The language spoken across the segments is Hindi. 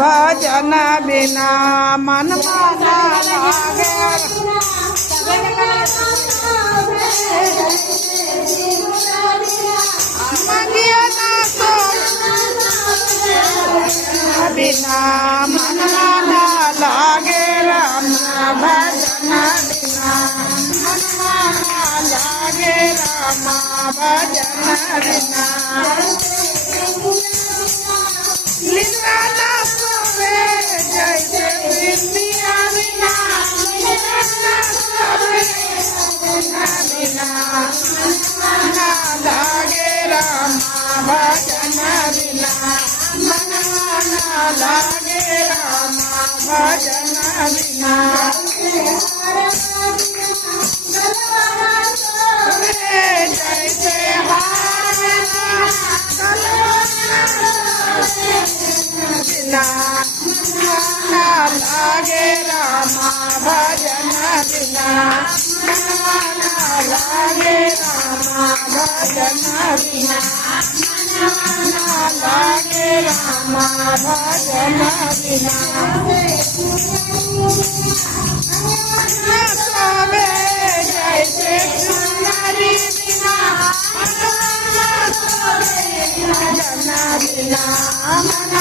भजन बिना मन माना लागे मंगिया ना तो बिना मन माना लागे राम भजन बिना मन माना लागे राम भजन बिना लीला ना सोवे जैसे बिंदिया बिना लीला ना सोवे बिना ना लागे राम भजन बिना मन ना लागे राम भजन बिना जैसे हार बिना लागे राम भजन बिना लागे राम भजन बिना लागे राम भजन बिना सोवे जैसे सुंदरी बिना भजन बिना मन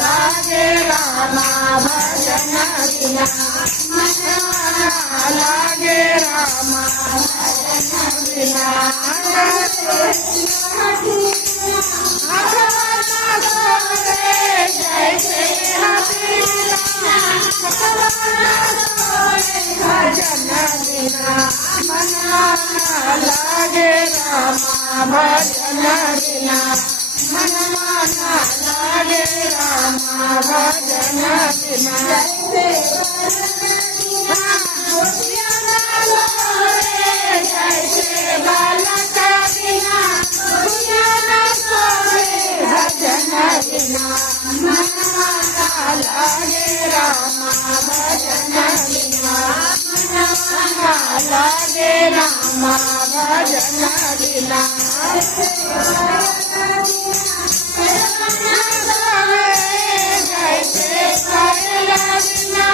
लागे राम भजन बिना लागे राम भजन बिना जैसे भजन बिना मन लागे राम भजन बिना मन लागे राम भजन बिना जैसे बालक बिना भजन बिना मन लागे राम भजन बिना लागे राम भजन बिना जैसे भजन बिना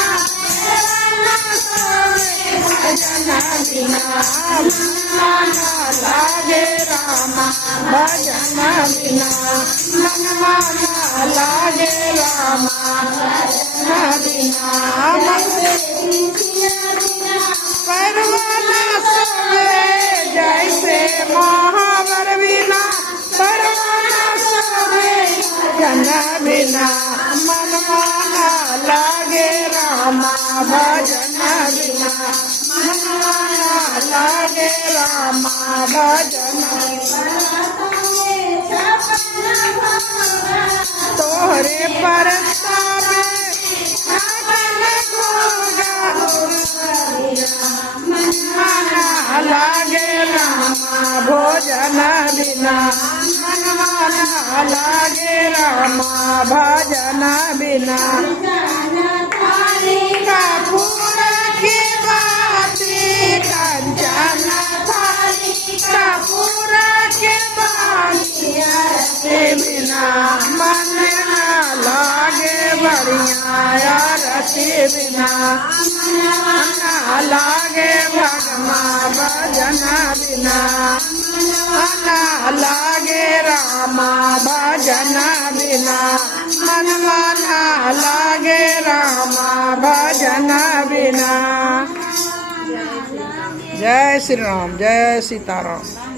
लागे राम भजन बिना मन लागे राम भजन बिना परवाना सोवे जैसे महावर बिना परवाना सोवे भजन बिना मन लागे राम भजन बिना मन लागे राम भजन तोहरे परतावे लागे राम भोजन बिना मन लागे राम भजन बिना कपूर की बाती कंचन थाली कपूर के बाती बिना मन लागे बढ़िया रति बिना लागे भगमा भजन बिना लागे राम भजन बिना मन लागे राम भजन बिना। जय श्री राम, जय सीताराम।